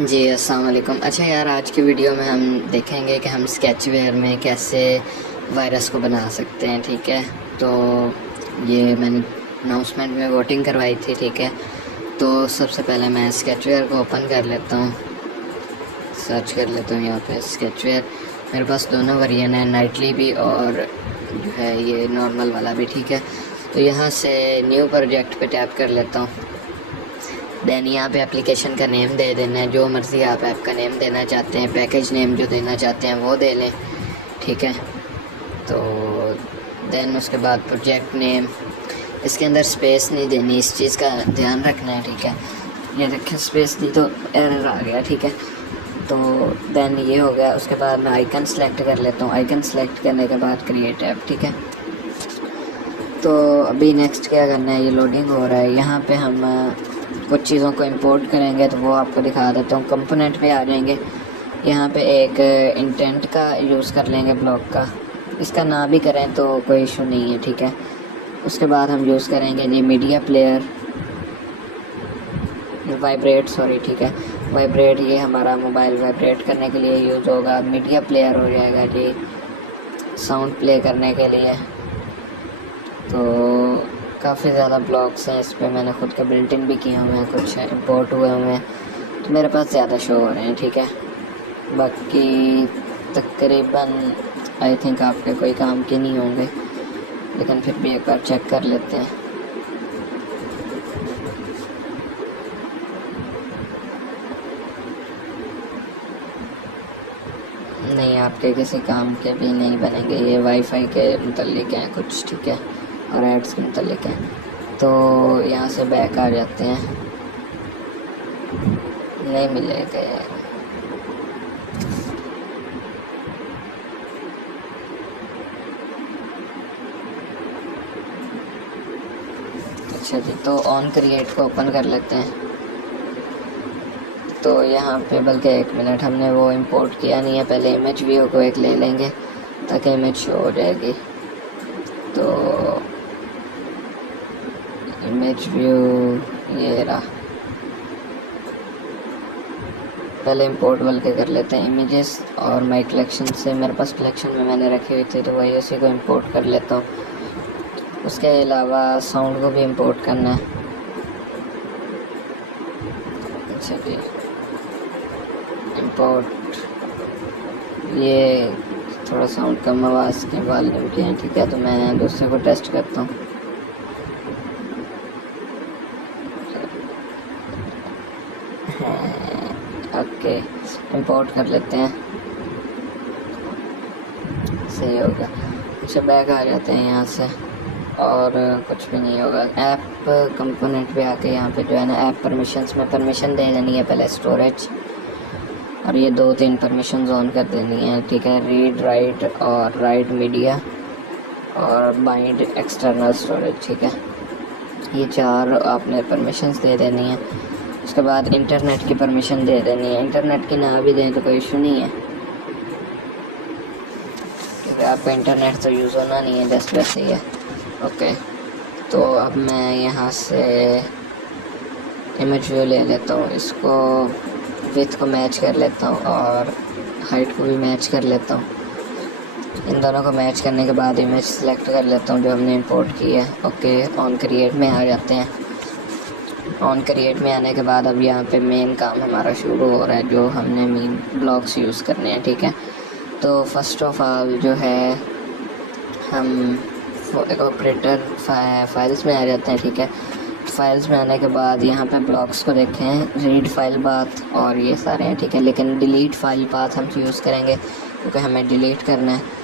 जी अस्सलाम वालेकुम। अच्छा यार, आज की वीडियो में हम देखेंगे कि हम स्केचवेयर में कैसे वायरस को बना सकते हैं। ठीक है, तो ये मैंने अनाउंसमेंट में वोटिंग करवाई थी। ठीक है, तो सबसे पहले मैं स्केचवेयर को ओपन कर लेता हूँ, सर्च कर लेता हूँ यहाँ पे स्केचवेयर। मेरे पास दोनों वेरिएंट है, नाइटली भी और जो है ये नॉर्मल वाला भी। ठीक है, तो यहाँ से न्यू प्रोजेक्ट पे टैप कर लेता हूँ। देन यहाँ पे एप्लीकेशन का नेम दे देना है, जो मर्ज़ी आप ऐप का नेम देना चाहते हैं, पैकेज नेम जो देना चाहते हैं वो दे लें। ठीक है, तो देन उसके बाद प्रोजेक्ट नेम, इसके अंदर स्पेस नहीं देनी, इस चीज़ का ध्यान रखना है। ठीक है, ये देखें स्पेस दी तो एरर आ गया। ठीक है, तो देन ये हो गया। उसके बाद मैं आइकन सेलेक्ट कर लेता हूँ। आइकन सेलेक्ट करने के बाद क्रिएट ऐप। ठीक है, तो अभी नेक्स्ट क्या करना है, ये लोडिंग हो रहा है। यहाँ पे हम कुछ चीज़ों को इंपोर्ट करेंगे तो वो आपको दिखा देता हूँ। कंपोनेंट पे आ जाएंगे, यहाँ पे एक इंटेंट का यूज़ कर लेंगे, ब्लॉक का। इसका ना भी करें तो कोई इशू नहीं है। ठीक है, उसके बाद हम यूज़ करेंगे जी मीडिया प्लेयर, वाइब्रेट, सॉरी। ठीक है, वाइब्रेट, ये हमारा मोबाइल वाइब्रेट करने के लिए यूज़ होगा। मीडिया प्लेयर हो जाएगा जी साउंड प्ले करने के लिए। तो काफ़ी ज़्यादा ब्लॉक्स हैं इस पर, मैंने ख़ुद का बिल्ट इन भी किए हुए हैं, कुछ इंपोर्ट हुए हुए हैं, तो मेरे पास ज़्यादा शो हो रहे हैं। ठीक है, बाकी तकरीबन आई थिंक आपके कोई काम के नहीं होंगे, लेकिन फिर भी एक बार चेक कर लेते हैं। नहीं, आपके किसी काम के भी नहीं बनेंगे, ये वाईफाई के मुतल्लिक हैं कुछ। ठीक है, और एड्स के मुतल्लिक हैं। तो यहाँ से बैक आ जाते हैं, नहीं मिलेगा यार। अच्छा जी, तो ऑन क्रिएट को ओपन कर लेते हैं। तो यहाँ पे बल्कि 1 मिनट, हमने वो इंपोर्ट किया नहीं है, पहले इमेज व्यू को एक ले लेंगे ताकि इमेज शो हो जाएगी। तो इमेज व्यू ये रहा, पहले इंपोर्ट बल्कि कर लेते हैं इमेजेस। और माई कलेक्शन से, मेरे पास कलेक्शन में मैंने रखी हुई थी तो वही उसी को इंपोर्ट कर लेता हूँ। उसके अलावा साउंड को भी इंपोर्ट करना है। अच्छा जी, इंपोर्ट, ये थोड़ा साउंड कम आवाज़ के वॉल्यूम के हैं। ठीक है, तो मैं दूसरे को टेस्ट करता हूँ। ओके, इंपोर्ट कर लेते हैं, सही होगा। अच्छा, बैक आ जाते हैं यहाँ से, और कुछ भी नहीं होगा। ऐप कंपोनेंट पे आके यहाँ पे जो है ना, ऐप परमिशंस में परमिशन दे देनी है पहले, स्टोरेज, और ये 2-3 परमिशन ऑन कर देनी है। ठीक है, रीड राइट और राइट मीडिया और बाइंड एक्सटर्नल स्टोरेज। ठीक है, ये 4 आपने परमिशंस दे देनी है। उसके बाद इंटरनेट की परमिशन दे देनी है। इंटरनेट की ना भी दें तो कोई इशू नहीं है, क्योंकि आपका इंटरनेट तो यूज़ होना नहीं है, जस्ट वैसे ही है। ओके, तो अब मैं यहाँ से इमेज व्यू ले लेता हूँ, इसको विड्थ को मैच कर लेता हूँ और हाइट को भी मैच कर लेता हूँ। इन दोनों को मैच करने के बाद इमेज सेलेक्ट कर लेता हूँ जो हमने इंपोर्ट की है। ओके, ऑन क्रिएट में आ जाते हैं। ऑन क्रिएट में आने के बाद अब यहाँ पे मेन काम हमारा शुरू हो रहा है, जो हमने मेन ब्लॉक्स यूज़ करने हैं। ठीक है, तो फर्स्ट ऑफ ऑल जो है, हम एक ऑपरेटर फाइल्स में आ जाते हैं। ठीक है, फाइल्स में आने के बाद यहाँ पे ब्लॉक्स को देखें, रीड फाइल पाथ और ये सारे हैं। ठीक है, लेकिन डिलीट फाइल पाथ हम यूज़ करेंगे क्योंकि हमें डिलीट करना है।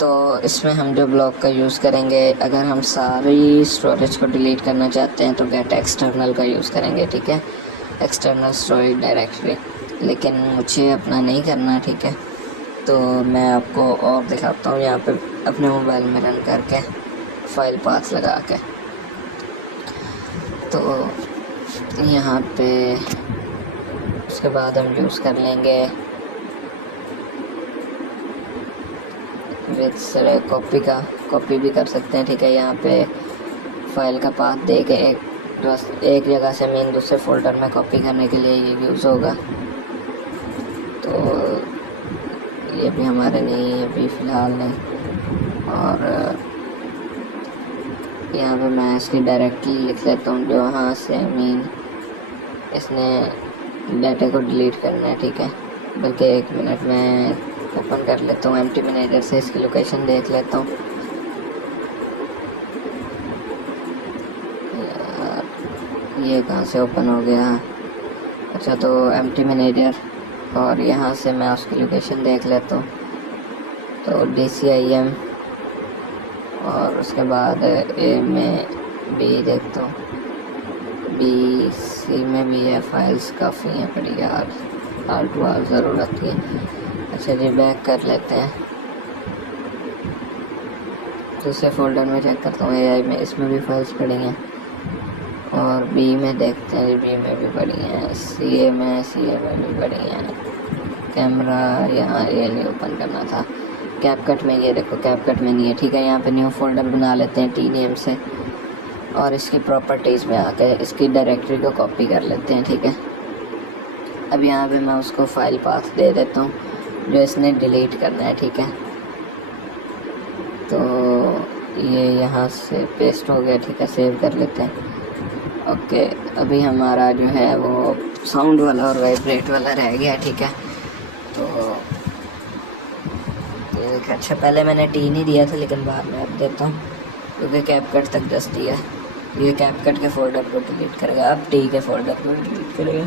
तो इसमें हम जो ब्लॉक का यूज़ करेंगे, अगर हम सारी स्टोरेज को डिलीट करना चाहते हैं तो गेट एक्सटर्नल का यूज़ करेंगे। ठीक है, एक्सटर्नल स्टोरेज डायरेक्टरी, लेकिन मुझे अपना नहीं करना। ठीक है, तो मैं आपको और दिखाता हूँ यहाँ पे अपने मोबाइल में रन करके फाइल पाथ लगा के। तो यहाँ पे उसके बाद हम यूज़ कर लेंगे विद कॉपी भी कर सकते हैं। ठीक है, यहाँ पे फाइल का पाथ दे के एक जगह से मेन दूसरे फोल्डर में कॉपी करने के लिए ये यूज़ होगा। अभी हमारे नहीं है, अभी फ़िलहाल नहीं। और यहाँ पे मैं इसकी डायरेक्टली लिख लेता हूँ जो यहाँ से मीन इसने डाटा को डिलीट करना है, ठीक है। बल्कि 1 मिनट में ओपन कर लेता हूँ एम्प्टी मैनेजर से, इसकी लोकेशन देख लेता हूँ। ये कहाँ से ओपन हो गया? अच्छा, तो एम्प्टी मैनेजर और यहाँ से मैं उसकी लोकेशन देख लेता हूँ। तो DCIM और उसके बाद A में B देखता हूँ, BC में भी है। फाइल्स काफ़ी हैं बड़ी यार, R2R ज़रूरत की है। अच्छा जी, बैक कर लेते हैं, दूसरे फोल्डर में चेक करता हूँ। AI में इसमें भी फाइल्स पड़ी हैं। और B में देखते हैं, B में भी पड़ी हैं। CA में भी पड़ी हैं। कैमरा यहाँ ये नहीं ओपन करना था। कैपकट में ये देखो, कैपकट में नहीं है, ठीक है। यहाँ पे न्यू फोल्डर बना लेते हैं T नेम से और इसकी प्रॉपर्टीज़ में आकर इसकी डायरेक्टरी को कॉपी कर लेते हैं, ठीक है। अब यहाँ पे मैं उसको फाइल पाथ दे देता हूँ जो इसने डिलीट करना है, ठीक है। तो ये यहाँ से पेस्ट हो गया, ठीक है। सेव कर लेते हैं। ओके, अभी हमारा जो है वो साउंड वाला और वाइब्रेट वाला रह गया, ठीक है। तो अच्छा, पहले मैंने T नहीं दिया था लेकिन बाद में अब देता हूँ क्योंकि कैपकट तक दस दिया। ये कैपकट के फोल्डर को डिलीट करेगा, अब T के फोल्डर को डिलीट करेगा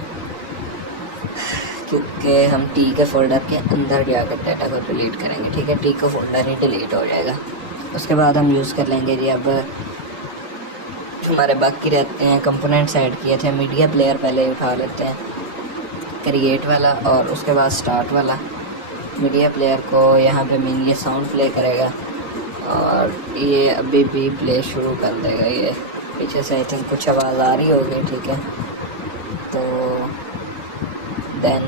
क्योंकि हम T के फोल्डर के अंदर जाकर डाटा को डिलीट करेंगे, ठीक है। T का फोल्डर ही डिलीट हो जाएगा। उसके बाद हम यूज़ कर लेंगे जी, अब हमारे बाकी रहते हैं कंपोनेंट्स ऐड किए थे। मीडिया प्लेयर पहले उठा लेते हैं, क्रिएट वाला और उसके बाद स्टार्ट वाला। मीडिया प्लेयर को यहाँ पे मीन ये साउंड प्ले करेगा और ये अभी भी प्ले शुरू कर देगा। ये पीछे से आई थिंक कुछ आवाज़ आ रही होगी, ठीक है। तो देन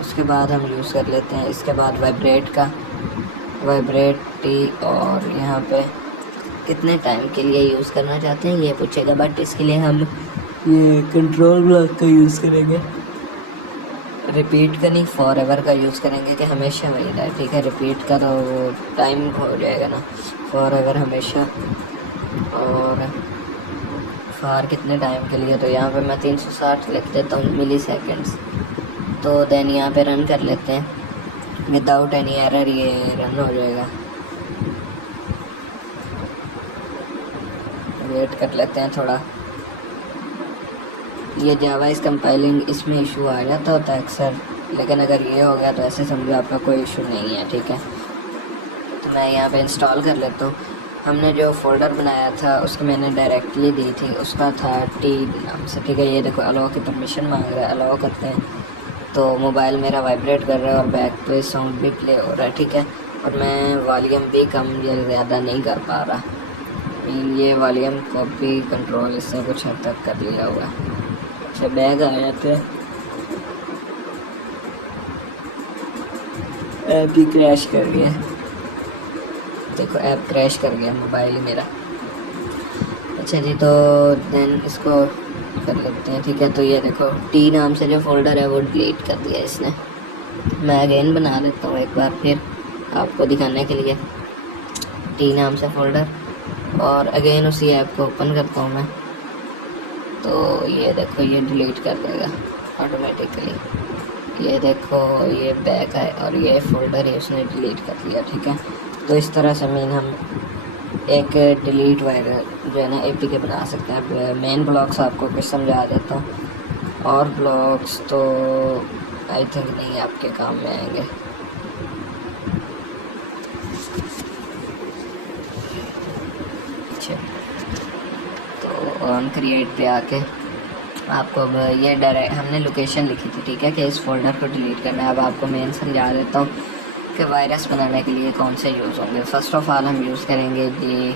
उसके बाद हम यूज़ कर लेते हैं इसके बाद वाइब्रेट का, वाइब्रेट T। और यहाँ पे कितने टाइम के लिए यूज़ करना चाहते हैं ये पूछेगा, बट इसके लिए हम ये कंट्रोल ब्लॉक का यूज़ करेंगे। रिपीट का नहीं, फॉर एवर का यूज़ करेंगे कि हमेशा वही रहे, ठीक है। रिपीट का तो वो टाइम हो जाएगा ना, फॉर एवर हमेशा। और फॉर कितने टाइम के लिए, तो यहाँ पे मैं 360 लिख देता हूँ मिली सेकेंड्स। तो देन यहाँ पे रन कर लेते हैं विदाउट एनी एरर, ये रन हो जाएगा। वेट कर लेते हैं थोड़ा। ये जावा इस कंपाइलिंग इसमें इशू आ जाता होता है अक्सर, लेकिन अगर ये हो गया तो ऐसे समझो आपका कोई इशू नहीं है, ठीक है। तो मैं यहाँ पे इंस्टॉल कर लेता हूँ। हमने जो फोल्डर बनाया था उसकी मैंने डायरेक्टली दी थी, उसका था T नाम से, ठीक है। ये देखो अलाउ की परमिशन मांग रहा है, अलाउ करते हैं तो मोबाइल मेरा वाइब्रेट कर रहा है और बैक पे साउंड भी प्ले हो रहा है, ठीक है। और मैं वॉल्यूम भी कम या ज़्यादा नहीं कर पा रहा। ये वॉल्यूम को भी कंट्रोल इससे कुछ हद तक कर लिया हुआ है। अच्छा, बैग आ जाते हैं, ऐप ही क्रैश कर गया, देखो ऐप क्रैश कर गया मोबाइल मेरा। अच्छा जी, तो देन इसको कर लेते हैं, ठीक है। तो ये देखो T नाम से जो फोल्डर है वो डिलीट कर दिया इसने। मैं अगेन बना देता हूँ एक बार फिर आपको दिखाने के लिए T नाम से फोल्डर, और अगेन उसी ऐप को ओपन करता हूँ मैं। तो ये देखो ये डिलीट कर देगा ऑटोमेटिकली। ये देखो ये बैक है और ये फोल्डर ही उसने डिलीट कर दिया, ठीक है। तो इस तरह से मीन हम एक डिलीट वायर जो है ना APK बना सकते हैं। मेन ब्लॉक्स आपको कुछ समझा देता हूँ, और ब्लॉक्स तो आई थिंक नहीं आपके काम में आएंगे। अच्छा, तो ऑन क्रिएट पे आके आपको ये डायरेक्ट हमने लोकेशन लिखी थी, ठीक है, कि इस फोल्डर को डिलीट करना है। अब आपको मेन समझा देता हूँ कि वायरस बनाने के लिए कौन से यूज़ होंगे। फर्स्ट ऑफ ऑल हम यूज़ करेंगे ये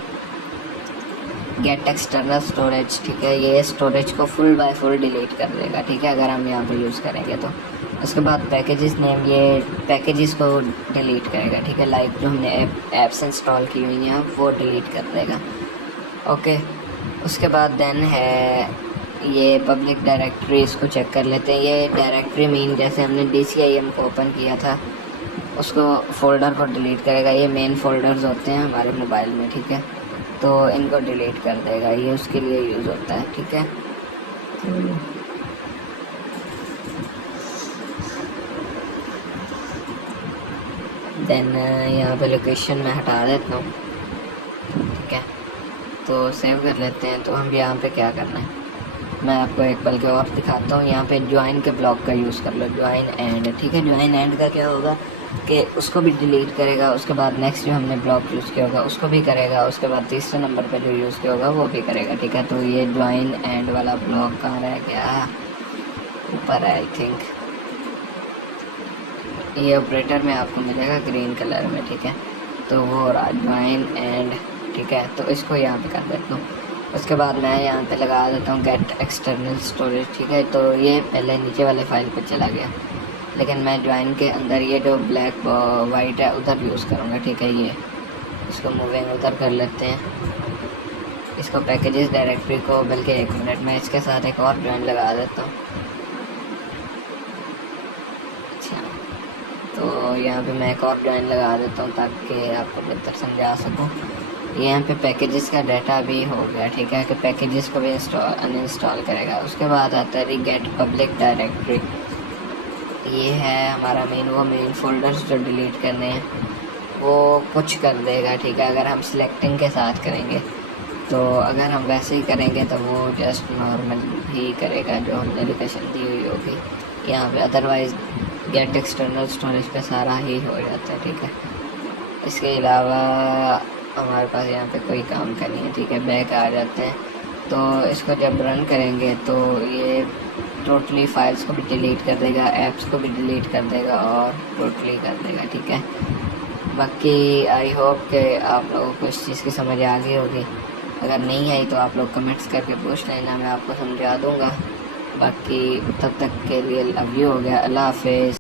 गेट एक्सटर्नल स्टोरेज, ठीक है। ये स्टोरेज को फुल बाय फुल डिलीट कर देगा, ठीक है, अगर हम यहाँ पे यूज़ करेंगे तो। उसके बाद पैकेजेस नेम, ये पैकेजेस को डिलीट करेगा, ठीक है। लाइक जो हमने ऐप्स इंस्टॉल की हुई हैं वो डिलीट कर देगा, ओके। उसके बाद देन है ये पब्लिक डायरेक्टरी, इसको चेक कर लेते हैं। ये डायरेक्टरी मीन जैसे हमने DCIM को ओपन किया था उसको फ़ोल्डर को डिलीट करेगा। ये मेन फ़ोल्डर्स होते हैं हमारे मोबाइल में, ठीक है, तो इनको डिलीट कर देगा। ये उसके लिए यूज़ होता है, ठीक है। देन यहाँ पे लोकेशन में हटा देता हूँ, ठीक है, तो सेव कर लेते हैं। तो हम यहाँ पे क्या करना है मैं आपको एक बल्कि और दिखाता हूँ। यहाँ पे ज्वाइन के ब्लॉक का यूज़ कर लो, ज्वाइन एंड, ठीक है। ज्वाइन एंड का क्या होगा कि उसको भी डिलीट करेगा, उसके बाद नेक्स्ट जो हमने ब्लॉक यूज़ किया होगा उसको भी करेगा, उसके बाद तीसरे नंबर पे जो यूज़ किया होगा वो भी करेगा, ठीक है। तो ये ज्वाइन एंड वाला ब्लॉक कहाँ रह गया, ऊपर है आई थिंक। ये ऑपरेटर में आपको मिलेगा ग्रीन कलर में, ठीक है। तो वो रहा ज्वाइन एंड, ठीक है। तो इसको यहाँ पे कर देता हूँ। उसके बाद मैं यहाँ पे लगा देता हूँ गेट एक्सटर्नल स्टोरेज, ठीक है। तो ये पहले नीचे वाले फाइल पे चला गया, लेकिन मैं ज्वाइन के अंदर ये जो ब्लैक वाइट है उधर यूज़ करूँगा, ठीक है। ये इसको मूविंग उधर कर लेते हैं। इसको पैकेजेस डायरेक्टरी को, बल्कि 1 मिनट में इसके साथ एक और ज्वाइन लगा देता हूँ। अच्छा, तो यहाँ पे मैं एक और ज्वाइन लगा देता हूँ ताकि आपको बेहतर समझा सकूँ। यहाँ पे पैकेजेस का डाटा भी हो गया, ठीक है, कि पैकेजेस को भी अनइंस्टॉल करेगा। उसके बाद आता है गेट पब्लिक डायरेक्टरी। ये है हमारा मेन फ़ोल्डर्स जो डिलीट करने हैं वो कुछ कर देगा, ठीक है, अगर हम सिलेक्टिंग के साथ करेंगे। तो अगर हम वैसे ही करेंगे तो वो जस्ट नॉर्मल ही करेगा जो हमने लोकेशन दी हुई होगी यहाँ पे। अदरवाइज़ गेट एक्सटर्नल स्टोरेज पे सारा ही हो जाता है, ठीक है। इसके अलावा हमारे पास यहाँ पे कोई काम का नहीं है, ठीक है। बैक आ जाते हैं। तो इसको जब रन करेंगे तो ये टोटली फाइल्स को भी डिलीट कर देगा, ऐप्स को भी डिलीट कर देगा और टोटली कर देगा, ठीक है। बाकी आई होप कि आप लोगों को इस चीज़ की समझ आ गई होगी। अगर नहीं आई तो आप लोग कमेंट्स करके पूछ लेना, मैं आपको समझा दूँगा। बाकी तब तक के लिए लव यू हो गया, अल्लाह हाफिज़।